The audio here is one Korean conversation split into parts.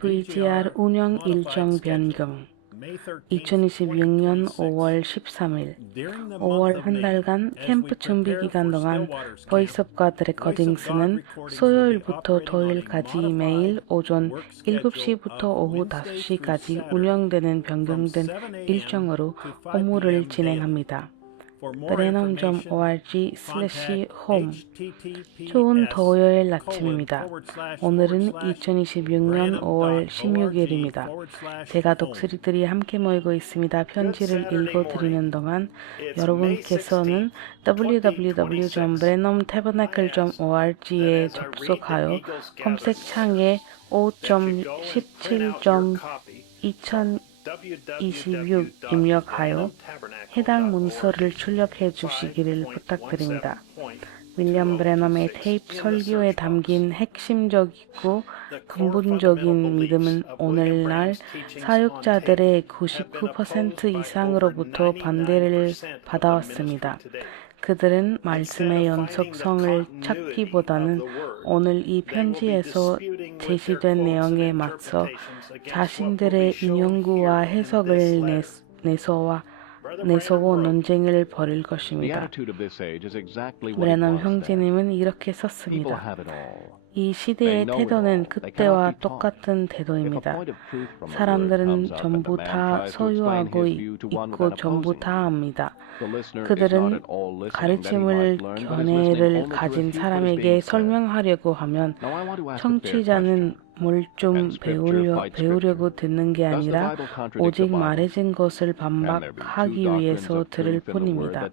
VGR 운영 일정 변경 2026년 5월 13일 5월 한 달간 캠프 준비 기간 동안 보이스 오브 갓 레코딩스는 수요일부터 토요일까지 매일 오전 7시부터 오후 5시까지 운영되는 변경된 일정으로 업무를 진행합니다. brenham.org/home 좋은 토요일 아침입니다. 오늘은 2026년 5월 16일입니다. 제가 독수리들이 함께 모이고 있습니다. 편지를 읽어드리는 동안 여러분께서는 www.brenhamtabernacle.org에 접속하여 검색창에 5.17.2026 입력하여 해당 문서를 출력해 주시기를 부탁드립니다. 윌리엄 브레넘의 테이프 설교에 담긴 핵심적이고 근본적인 믿음은 오늘날 사역자들의 99% 이상으로부터 반대를 받아왔습니다. 그들은 말씀의 연속성을 찾기보다는 오늘 이 편지에서 제시된 내용에 맞서 자신들의 인용구와 해석을 내세워 논쟁을 벌일 것입니다. 브레넘 형제님은 이렇게 썼습니다. 이 시대의 태도는 그때와 똑같은 태도입니다. 사람들은 전부 다 소유하고 있고 전부 다 압니다. 그들은 가르침을 견해를 가진 사람에게 설명하려고 하면 청취자는 뭘 좀 배우려고 듣는 게 아니라 오직 말해진 것을 반박하기 위해서 들을 뿐입니다.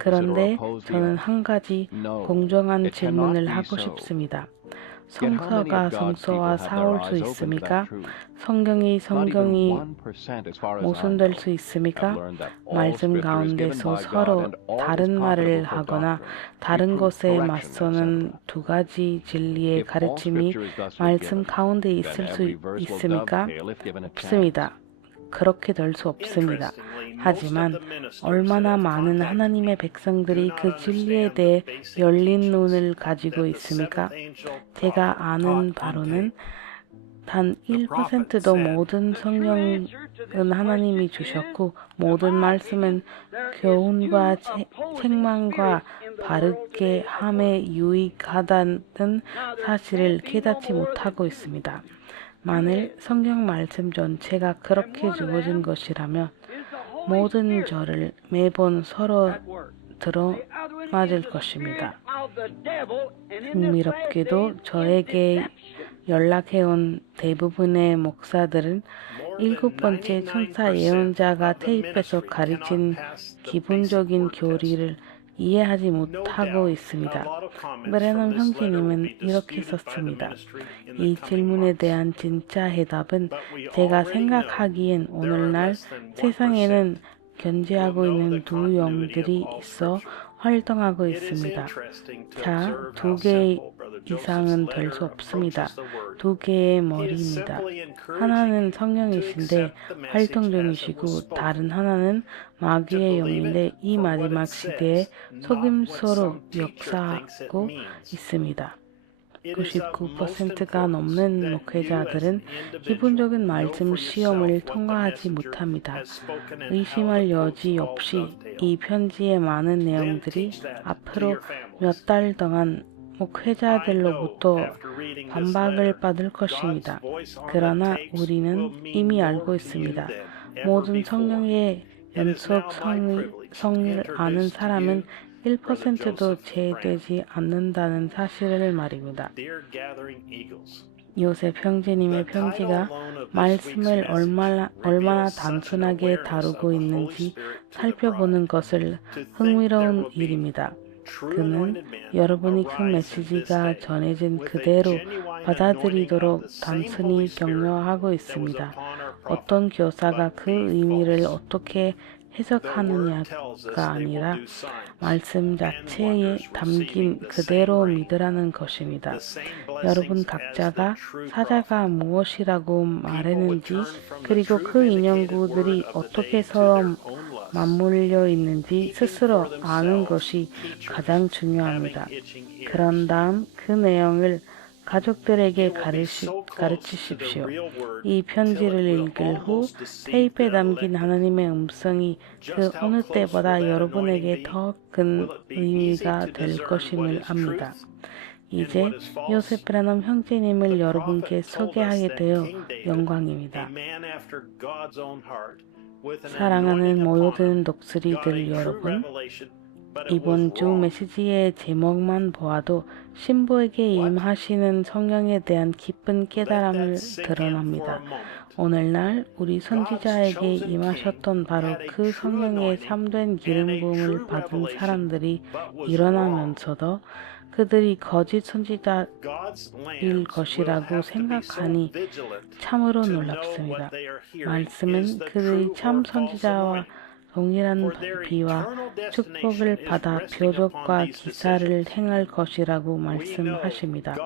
그런데 저는 한 가지 공정한 질문을 하고 싶습니다. 성서가 성서와 싸울 수 있습니까? 성경이 모순될 수 있습니까? 말씀 가운데서 서로 다른 말을 하거나 다른 것에 맞서는 두 가지 진리의 가르침이 말씀 가운데 있을 수 있습니까? 없습니다. 그렇게 될 수 없습니다. 하지만 얼마나 많은 하나님의 백성들이 그 진리에 대해 열린 눈을 가지고 있습니까? 제가 아는 바로는 단 1%도 모든 성경은 하나님이 주셨고 모든 말씀은 교훈과 책망과 바르게 함에 유익하다는 사실을 깨닫지 못하고 있습니다. 만일 성경 말씀 전체가 그렇게 주어진 것이라면 모든 저를 매번 서로 들어맞을 것입니다. 흥미롭게도 저에게 연락해온 대부분의 목사들은 7번째 천사 예언자가 테이프에서 가르친 기본적인 교리를 이해하지 못하고 있습니다. 브레넘 형제님은 이렇게 썼습니다. 이 질문에 대한 진짜 해답은 제가 생각하기엔 오늘날 세상에는 견제하고 있는 두 영들이 있어 활동하고 있습니다. 자, 2개 이상은 될 수 없습니다. 2개의 머리입니다. 하나는 성령이신데 활동 중이시고 다른 하나는 마귀의 영인데 이 마지막 시대에 속임수로 역사하고 있습니다. 99%가 넘는 목회자들은 기본적인 말씀 시험을 통과하지 못합니다. 의심할 여지 없이 이 편지의 많은 내용들이 앞으로 몇 달 동안 목회자들로부터 반박을 받을 것입니다. 그러나 우리는 이미 알고 있습니다. 모든 성령의 연속성을 아는 사람은 1%도 제되지 않는다는 사실을 말입니다. 요셉 형제님의 편지가 말씀을 얼마나 단순하게 다루고 있는지 살펴보는 것을 흥미로운 일입니다. 그는 여러분이 그 메시지가 전해진 그대로 받아들이도록 단순히 격려하고 있습니다. 어떤 교사가 그 의미를 어떻게 해석하느냐가 아니라 말씀 자체에 담긴 그대로 믿으라는 것입니다. 여러분 각자가 사자가 무엇이라고 말했는지 그리고 그 인용구들이 어떻게 서로 맞물려 있는지 스스로 아는 것이 가장 중요합니다. 그런 다음 그 내용을 가족들에게 가르치십시오. 이 편지를 읽을 후 테이프에 담긴 하나님의 음성이 그 어느 때보다 여러분에게 더 큰 의미가 될 것임을 압니다. 이제 요셉 브래넘 형제님을 여러분께 소개하게 되어 영광입니다. 사랑하는 모여드는 독수리들 여러분, 이번 주 메시지의 제목만 보아도 신부에게 임하시는 성령에 대한 깊은 깨달음을 드러납니다. 오늘날 우리 선지자에게 임하셨던 바로 그 성령의 참된 기름 부음을 받은 사람들이 일어나면서도 그들이 거짓 선지자일 것이라고 생각하니 참으로 놀랍습니다. 말씀은 그들이 참 선지자와 동일한 비와 축복을 받아 표적과 기사를 행할 것이라고 말씀하십니다.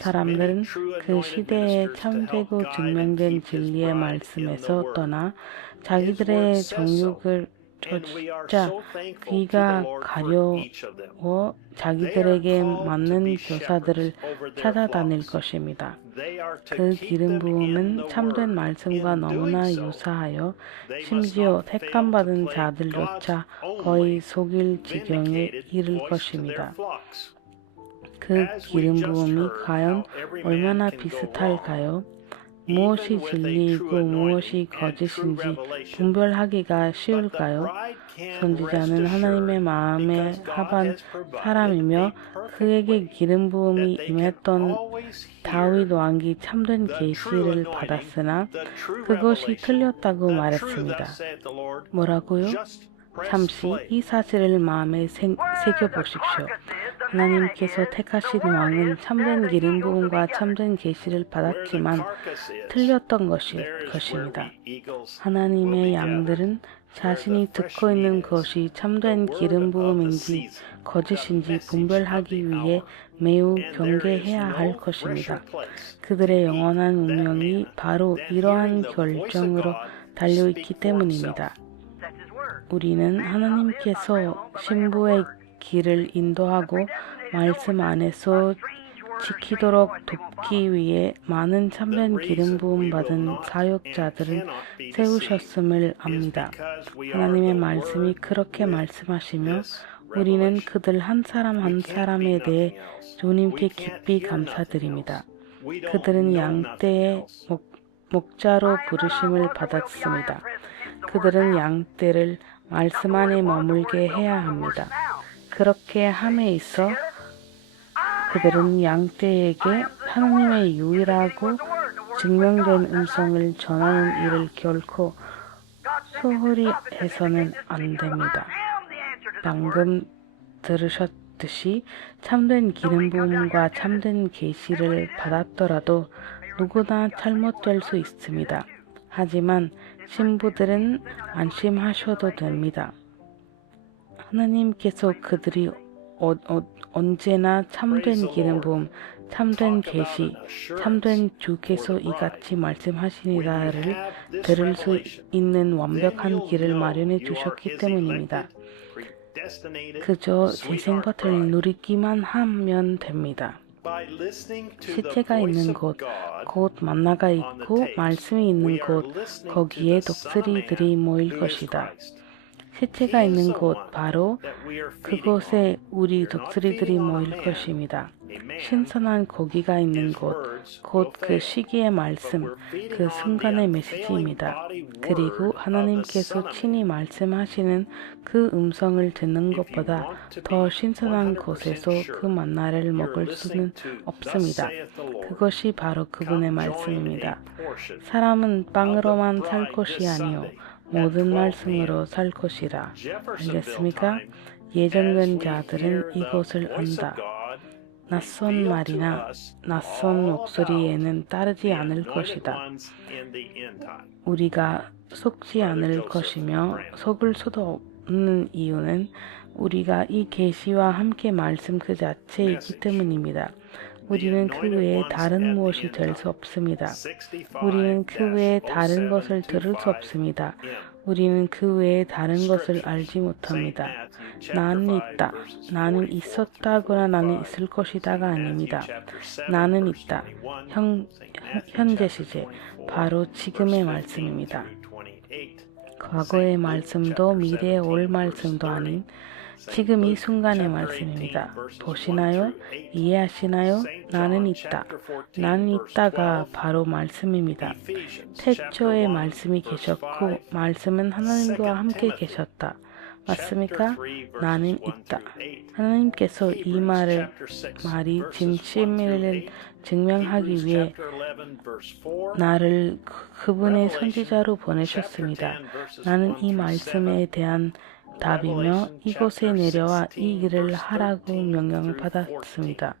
사람들은 그 시대에 참되고 증명된 진리의 말씀에서 떠나 자기들의 정욕을 쫓자 귀가 가려워 자기들에게 맞는 교사들을 찾아다닐 것입니다. 그 기름 부음은 참된 말씀과 너무나 유사하여 심지어 택함받은 자들조차 거의 속일 지경에 이를 것입니다. 그 기름 부음이 과연 얼마나 비슷할까요? 무엇이 진리이고 무엇이 거짓인지 분별하기가 쉬울까요? 선지자는 하나님의 마음에 합한 사람이며 그에게 기름 부음이 임했던 다윗 왕이 참된 계시를 받았으나 그것이 틀렸다고 말했습니다. 뭐라고요? 잠시 이 사실을 마음에 새겨보십시오. 하나님께서 택하신 왕은 참된 기름 부음과 참된 계시를 받았지만 틀렸던 것입니다. 하나님의 양들은 자신이 듣고 있는 것이 참된 기름 부음인지 거짓인지 분별하기 위해 매우 경계해야 할 것입니다. 그들의 영원한 운명이 바로 이러한 결정으로 달려있기 때문입니다. 우리는 하나님께서 신부의 길을 인도하고 말씀 안에서 지키도록 돕기 위해 많은 참된 기름 부음 받은 사역자들은 세우셨음을 압니다. 하나님의 말씀이 그렇게 말씀하시며 우리는 그들 한 사람 한 사람에 대해 주님께 깊이 감사드립니다. 그들은 양떼의 목자로 부르심을 받았습니다. 그들은 양떼를 말씀 안에 머물게 해야 합니다. 그렇게 함에 있어 그들은 양떼에게 하나님의 유일하고 증명된 음성을 전하는 일을 결코 소홀히 해서는 안 됩니다. 방금 들으셨듯이 참된 기름 부음과 참된 계시를 받았더라도 누구나 잘못될 수 있습니다. 하지만 신부들은 안심하셔도 됩니다. 하나님께서 그들이 언제나 참된 기름 부음, 참된 계시, 참된 주께서 이같이 말씀하시니라를 들을 수 있는 완벽한 길을 마련해 주셨기 때문입니다. 그저 재생 버튼을 누르기만 하면 됩니다. 시체가 있는 곳, 곧 만나가 있고 말씀이 있는 곳, 거기에 독수리들이 모일 것이다. 시체가 있는 곳, 바로 그곳에 우리 독수리들이 모일 것입니다. 신선한 고기가 있는 곳, 곧 그 시기의 말씀, 그 순간의 메시지입니다. 그리고 하나님께서 친히 말씀하시는 그 음성을 듣는 것보다 더 신선한 곳에서 그 만나를 먹을 수는 없습니다. 그것이 바로 그분의 말씀입니다. 사람은 빵으로만 살 것이 아니요 모든 말씀으로 살 것이라. 알겠습니까? 예정된 자들은 이것을 안다. 낯선 말이나 낯선 목소리에는 따르지 않을 것이다. 우리가 속지 않을 것이며 속을 수도 없는 이유는 우리가 이 계시와 함께 말씀 그 자체이기 때문입니다. 우리는 그 외에 다른 무엇이 될 수 없습니다. 우리는 그 외에 다른 것을 들을 수 없습니다. 우리는 그 외에 다른 것을 알지 못합니다. 나는 있다. 나는 있었다거나 나는 있을 것이다가 아닙니다. 나는 있다. 현재 시제, 바로 지금의 말씀입니다. 과거의 말씀도 미래에 올 말씀도 아닌 지금 이 순간의 말씀입니다. 보시나요? 이해하시나요? 나는 있다. 나는 있다가 바로 말씀입니다. 태초에 말씀이 계셨고 말씀은 하나님과 함께 계셨다. 맞습니까? 나는 있다. 하나님께서 이 말이 진심을 증명하기 위해 나를 그분의 선지자로 보내셨습니다. 나는 이 말씀에 대한 답이며 이곳에 내려와 이 일을 하라고 명령을 받았습니다.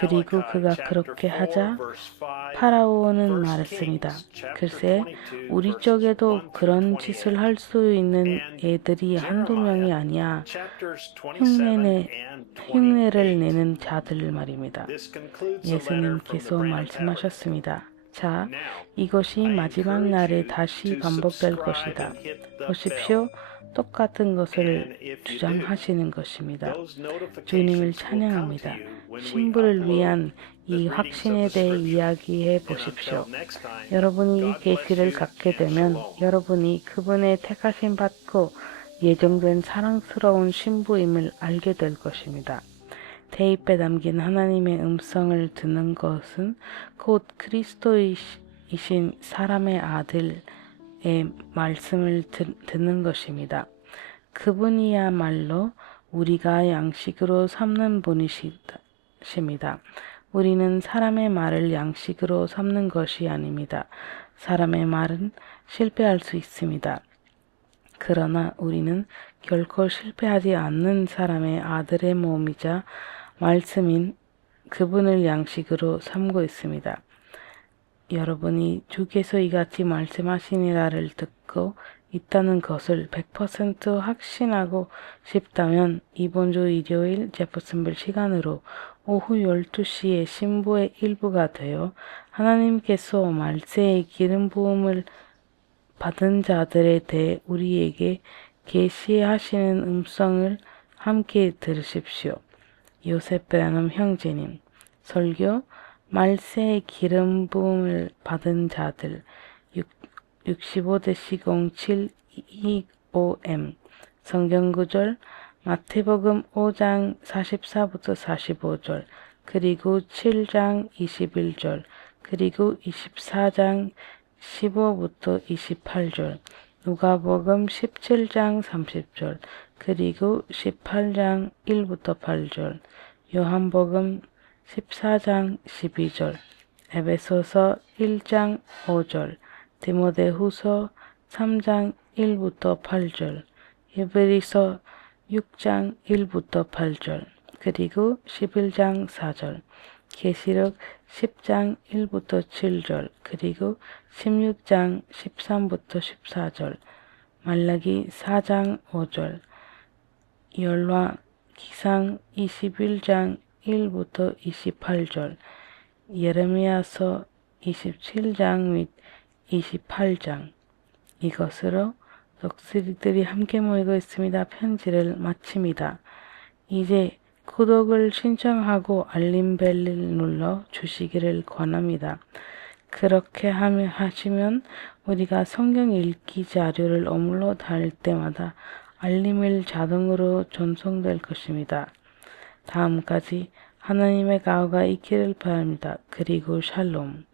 그리고 그가 그렇게 하자 파라오는 말했습니다. 글쎄, 우리 쪽에도 그런 짓을 할 수 있는 애들이 한두 명이 아니야. 흉내를 내는 자들 말입니다. 예수님께서 말씀하셨습니다. 자, 이것이 마지막 날에 다시 반복될 것이다. 보십시오. 똑같은 것을 주장하시는 것입니다. 주님을 찬양합니다. 신부를 위한 이 확신에 대해 이야기해 보십시오. 여러분이 이 계시를 갖게 되면 여러분이 그분의 택하심 받고 예정된 사랑스러운 신부임을 알게 될 것입니다. 테이프에 담긴 하나님의 음성을 듣는 것은 곧 그리스도이신 사람의 아들의 말씀을 듣는 것입니다. 그분이야말로 우리가 양식으로 삼는 분이십니다. 우리는 사람의 말을 양식으로 삼는 것이 아닙니다. 사람의 말은 실패할 수 있습니다. 그러나 우리는 결코 실패하지 않는 사람의 아들의 몸이자 말씀인 그분을 양식으로 삼고 있습니다. 여러분이 주께서 이같이 말씀하시니라를 듣고 있다는 것을 100% 확신하고 싶다면 이번 주 일요일 제퍼슨빌 시간으로 오후 12시에 신부의 일부가 되어 하나님께서 말세의 기름 부음을 받은 자들에 대해 우리에게 계시하시는 음성을 함께 들으십시오. 요셉 브라넘 형제님, 설교 말세의 기름 부음을 받은 자들 65-07-25M 성경구절 마태복음 5장 44부터 45절 그리고 7장 21절 그리고 24장 15부터 28절 누가복음 17장 30절 그리고 18장 1부터 8절 요한복음 14장 12절 에베소서 1장 5절 디모데후서 3장 1부터 8절 히브리서 6장 1부터 8절 그리고 11장 4절 계시록 10장 1부터 7절 그리고 16장 13부터 14절 말라기 4장 5절 열왕기상 21장 1부터 28절 예레미야서 27장 및 28장 이것으로 독수리들이 함께 모이고 있습니다. 편지를 마칩니다. 이제 구독을 신청하고 알림벨을 눌러 주시기를 권합니다. 그렇게 하시면 우리가 성경 읽기 자료를 업로드할 때마다 알림을 자동으로 전송될 것입니다. 다음까지 하나님의 가호가 있기를 바랍니다. 그리고 샬롬.